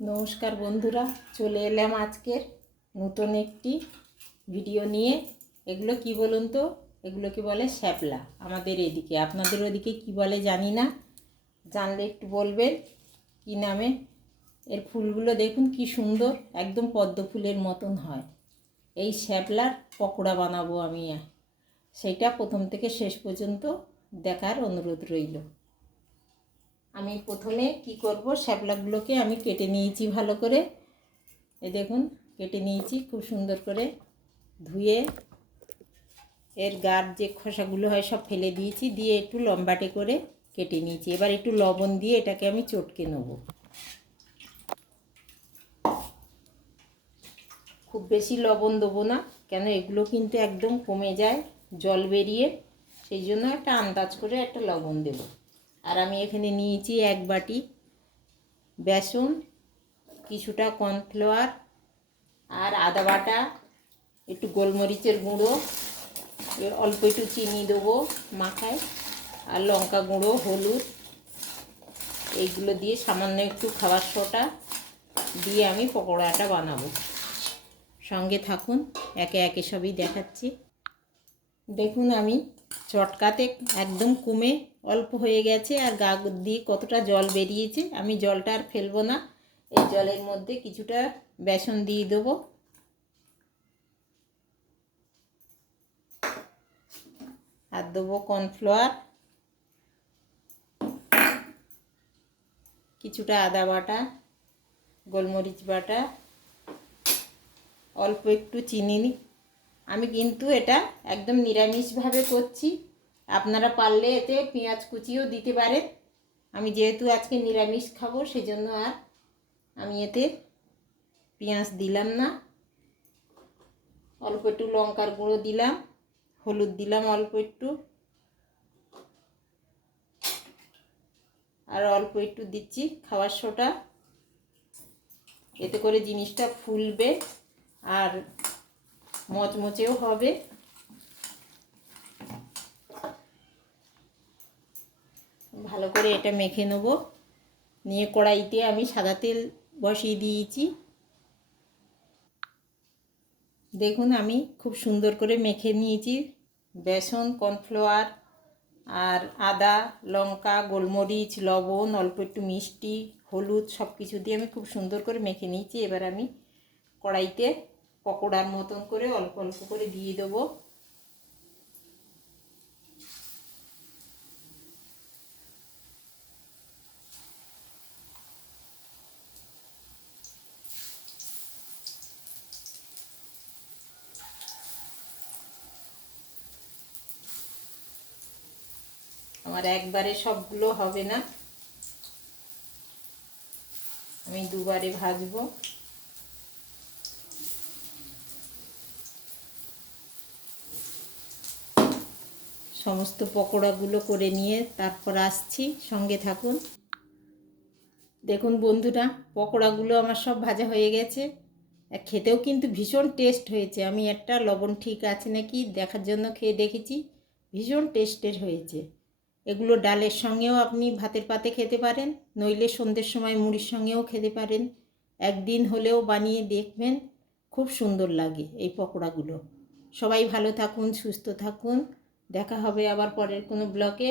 নমস্কার বন্ধুরা, চলে এলাম আজকের নতুন একটি ভিডিও নিয়ে। এগুলো কি বলুন তো? এগুলো কি বলে? শ্যাপলা। আমাদের এদিকে। আপনাদের ওদিকে কি বলে জানি না। জানলে একটু বলবেন কি নামে? এর ফুলগুলো দেখুন কি সুন্দর, একদম পদ্ম ফুলের মতন হয়। এই শ্যাপলার পকোড়া বানাবো আমি। সেইটা প্রথম থেকে শেষ পর্যন্ত দেখার অনুরোধ রইল। আমি প্রথমে কি করব? শ্যাপলাগুলোকে আমি কেটে নিয়েছি ভালো করে। এই দেখুন, কেটে নিয়েছি খুব সুন্দর করে ধুয়ে। এর গার যে খোসাগুলো হয় সব ফেলে দিয়েছি, দিয়ে একটু লম্বাটে করে কেটে নিয়েছি। এবার একটু লবণ দিয়ে এটাকে আমি চটকে নেব। খুব বেশি লবণ দেবো না, কেন এগুলো কিন্তু একদম কমে যায়, জল বেরিয়ে। সেই জন্য একটা আন্দাজ করে একটা লবণ দেবো। আর আমি এখানে নিয়েছি এক বাটি বেসন, কিছুটা কর্নফ্লাওয়ার আর আদা বাটা, একটু গোলমরিচের গুঁড়ো অল্প একটু চিনি দেবো মাখায়, আর লঙ্কা গুঁড়ো, হলুদ, এইগুলো দিয়ে সামান্য একটু খাবার সোটা দিয়ে আমি পকোড়াটা বানাবো। সঙ্গে থাকুন, একে একে সবই দেখাচ্ছি। দেখুন আমি চটকাতে একদম কমে অল্প হয়ে গেছে আর গা দিয়ে কতটা জল বেরিয়েছে, আমি জলটা আর ফেলব না। এই জলের মধ্যে কিছুটা বেসন দিয়ে দেবো। আর দেবো কর্নফ্লাওয়ার। কিছুটা আদা বাটা, গোলমরিচ বাটা, অল্প একটু চিনি। আমি কিন্তু এটা একদম নিরামিষভাবে করছি। আপনারা পারলে এতে পেঁয়াজ কুচিও দিতে পারেন। আমি যেহেতু আজকে নিরামিষ খাব, সেজন্য আর আমি এতে পেঁয়াজ দিলাম না। অল্প একটু লঙ্কার গুঁড়ো দিলাম, হলুদ দিলাম অল্প একটু। আর অল্প একটু দিচ্ছি খাবার সোটা। এতে করে জিনিসটা ফুলবে আর মচমচেও হবে। ভালো করে এটা মেখে নেব। নিয়ে কড়াইতে আমি সাদা তেল বসিয়ে দিয়েছি। দেখুন, আমি খুব সুন্দর করে মেখে নিয়েছি। বেসন, কর্নফ্লাওয়ার আর আদা, লঙ্কা, গোলমরিচ, লবণ, অল্প একটু মিষ্টি, হলুদ সব কিছু দিয়ে আমি খুব সুন্দর করে মেখে নিয়েছি। এবার আমি কড়াইতে পকোড়ার মতন করে অল্প অল্প করে দিয়ে দেবো। আমার একবারে সবগুলো হবে না। আমি দুবারে ভাজবো। সমস্ত পকোড়াগুলো করে নিয়ে তারপর আসছি, সঙ্গে থাকুন। দেখুন বন্ধুরা, পকোড়াগুলো আমার সব ভাজা হয়ে গেছে। খেতেও কিন্তু ভীষণ টেস্ট হয়েছে। আমি একটা লবণ ঠিক আছে নাকি দেখার জন্য খেয়ে দেখেছি, ভীষণ টেস্টের হয়েছে। এগুলো ডালের সঙ্গেও আপনি ভাতের পাতে খেতে পারেন, নইলে সন্ধ্যের সময় মুড়ির সঙ্গেও খেতে পারেন। একদিন হলেও বানিয়ে দেখবেন, খুব সুন্দর লাগে এই পকোড়াগুলো। সবাই ভালো থাকুন, সুস্থ থাকুন। দেখা হবে আবার পরের কোনো ব্লকে